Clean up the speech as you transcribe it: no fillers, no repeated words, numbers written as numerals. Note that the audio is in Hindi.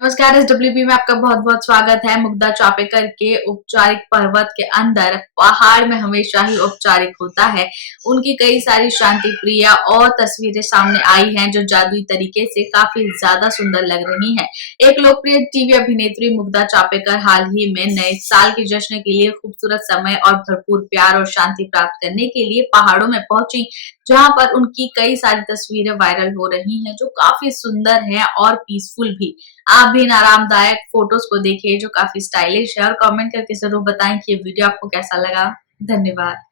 नमस्कार। SWB में आपका बहुत बहुत स्वागत है। मुग्धा चापेकर के औपचारिक पर्वत के अंदर पहाड़ में हमेशा ही औपचारिक होता है। उनकी कई सारी शांति प्रिय और तस्वीरें सामने आई हैं जो जादुई तरीके से काफी ज्यादा सुंदर लग रही हैं। एक लोकप्रिय टीवी अभिनेत्री मुग्धा चापेकर हाल ही में नए साल के जश्न के लिए खूबसूरत समय और भरपूर प्यार और शांति प्राप्त करने के लिए पहाड़ों में पहुंची, जहां पर उनकी कई सारी तस्वीरें वायरल हो रही हैं जो काफी सुंदर हैं और पीसफुल भी। आप भी इन आरामदायक फोटोज को देखिए जो काफी स्टाइलिश है, और कमेंट करके जरूर बताएं कि ये वीडियो आपको कैसा लगा। धन्यवाद।